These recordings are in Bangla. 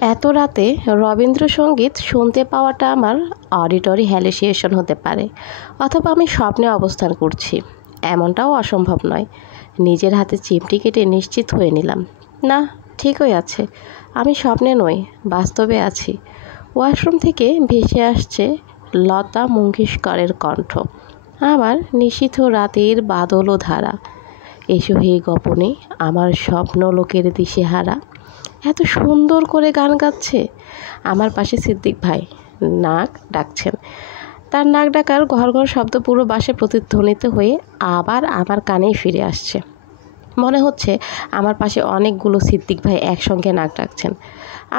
এত রাতে রবীন্দ্রসঙ্গীত শুনতে পাওয়াটা আমার অডিটরি হ্যালুসিনেশন হতে পারে, অথবা আমি স্বপ্নে অবস্থান করছি। এমনটাও অসম্ভব নয়। নিজের হাতে চিমটি কেটে নিশ্চিত হয়ে নিলাম, না, ঠিকই আছে, আমি স্বপ্নে নই, বাস্তবে আছি। ওয়াশরুম থেকে ভেসে আসছে লতা মঙ্গেশকরের কণ্ঠ, আমার নিশীথ রাতের বাদল ও ধারা। এসো হে গোপনে আমার স্বপ্ন লোকের দিশেহারা। এত সুন্দর করে গান গাচ্ছে। আমার পাশে সিদ্দিক ভাই নাক ডাকছেন। তার নাক ডাকার ঘর ঘর শব্দ পুরো বাসে প্রতিধ্বনিত হয়ে আবার আমার কানেই ফিরে আসছে। মনে হচ্ছে আমার পাশে অনেকগুলো সিদ্দিক ভাই একসঙ্গে নাক ডাকছেন।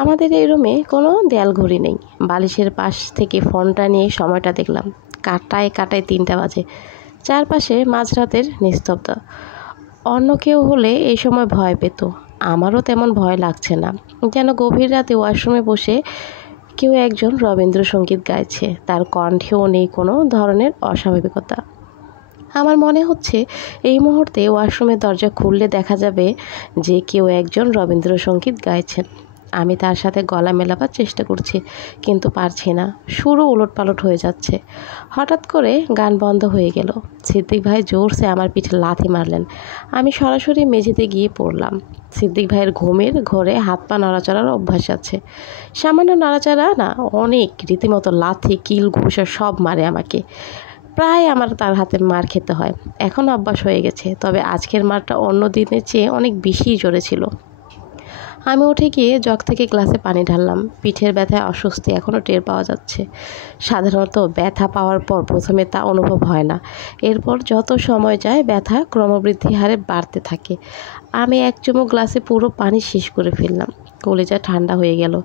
আমাদের এই রুমে কোনো দেয়াল ঘড়ি নেই। বালিশের পাশ থেকে ফোনটা নিয়ে সময়টা দেখলাম, কাটায় কাটায় 3টা বাজে। চারপাশে মাঝরাতের নিস্তব্ধ। অন্য কেউ হলে এই সময় ভয় পেত, আমারও তেমন ভয় লাগছে না। যেন গভীর রাতে ওয়াশরুমে বসে কেউ একজন রবীন্দ্রসঙ্গীত গাইছে, তার কণ্ঠেও নেই কোনো ধরনের অস্বাভাবিকতা। আমার মনে হচ্ছে এই মুহূর্তে ওয়াশরুমের দরজা খুললে দেখা যাবে যে কেউ একজন রবীন্দ্রসঙ্গীত গাইছেন। আমি তার সাথে গলা মেলাবার চেষ্টা করছি, কিন্তু পারছি না। সুরও ওলটপালট হয়ে যাচ্ছে। হঠাৎ করে গান বন্ধ হয়ে গেল। সিদ্দিক ভাই জোরসে আমার পিঠে লাথি মারলেন। আমি সরাসরি মেঝেতে গিয়ে পড়লাম। সিদ্দিক ভাইয়ের ঘুমের ঘরে হাত পা নড়াচড়ার অভ্যাস আছে। সামান্য নাড়াচাড়া না, অনেক, রীতিমতো লাথি কিল ঘুষা সব মারে আমাকে। প্রায় আমার তার হাতে মার খেতে হয়। এখন অভ্যাস হয়ে গেছে, তবে আজকের মারটা অন্য দিনের চেয়ে অনেক বেশি জোরে ছিল। আমি উঠে গিয়ে জগ থেকে গ্লাসে পানি ঢাললাম। পিঠের ব্যথায় অস্বস্তি এখনও টের পাওয়া যাচ্ছে। সাধারণত ব্যথা পাওয়ার পর প্রথমে তা অনুভব হয় না। এরপর যত সময় যায় ব্যথা ক্রমবৃদ্ধি হারে বাড়তে থাকে। আমি এক চুমুক গ্লাসে পুরো পানি শেষ করে ফেললাম। কলিজা ঠান্ডা হয়ে গেল।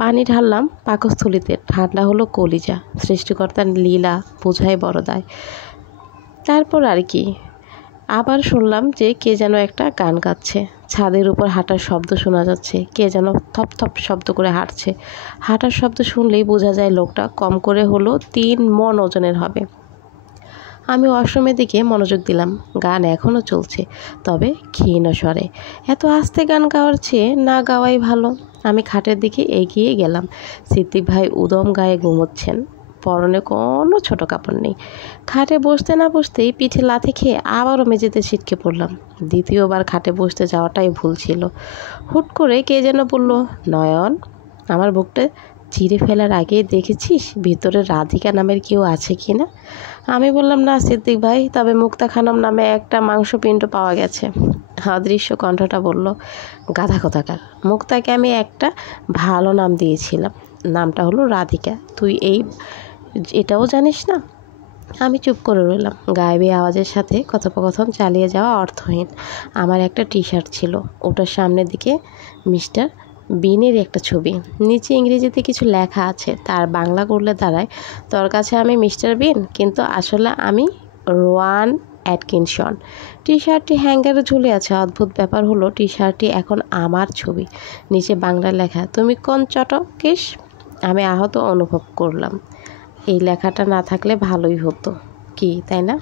পানি ঢাললাম পাকস্থলীতে, ঠান্ডা হলো কলিজা। সৃষ্টিকর্তার লীলা বোঝাই বড় দায়। তারপর আর কি, আবার শুনলাম যে কে যেন একটা গান গাচ্ছে। ছাদের উপর হাঁটার শব্দ শোনা যাচ্ছে। কে যেন থপ থপ শব্দ করে হাঁটছে। হাঁটার শব্দ শুনলেই বোঝা যায় লোকটা কম করে হলো 3 মণ ওজনের হবে। আমি ওয়াশরুমের দিকে মনোযোগ দিলাম। গান এখনও চলছে, তবে ক্ষীণ স্বরে। এত আস্তে গান গাওয়ার চেয়ে না গাওয়াই ভালো। আমি খাটের দিকে এগিয়ে গেলাম। সিদ্দিক ভাই উদম গায়ে ঘুমোচ্ছেন। পরনে কোনো ছোট কাপড় নেই। খাটে বসতে না বসতেই পিঠে লাথি খেয়ে আবারও মেঝেতে ছিটকে পড়লাম। দ্বিতীয়বার খাটে বসতে যাওয়াটাই ভুল ছিল। হুট করে কে যেন বলল, নয়ন। আমার বুকটা চিরে ফেলার আগেই দেখেছিস ভিতরে রাধিকা নামের কেউ আছে কি না? আমি বললাম, না সিদ্দিক ভাই, তবে মুক্তা খানম নামে একটা মাংসপিণ্ড পাওয়া গেছে। অদৃশ্য কণ্ঠটা বলল, গাধা কোথাকার। মুক্তাকে আমি একটা ভালো নাম দিয়েছিলাম, নামটা হলো রাধিকা। তুই এটাও জানিস না? আমি চুপ করে রইলাম। গায়েবী আওয়াজের সাথে কথোপকথন চালিয়ে যাওয়া অর্থহীন। আমার একটা টি শার্ট ছিল, ওটার সামনের দিকে মিস্টার বিনের একটা ছবি, নিচে ইংরেজিতে কিছু লেখা আছে, তার বাংলা করলে দাঁড়ায়, তোর কাছে আমি মিস্টার বিন, কিন্তু আসলে আমি রোয়ান অ্যাটকিনসন। টি শার্টটি হ্যাঙ্গারে ঝুলে আছে। অদ্ভুত ব্যাপার হলো টি শার্টটি এখন আমার ছবি, নিচে বাংলা লেখা, তুমি কোন চটকেশ? আমি আহত অনুভব করলাম। এই লেখাটা না থাকলে ভালোই হতো, কি তাই না?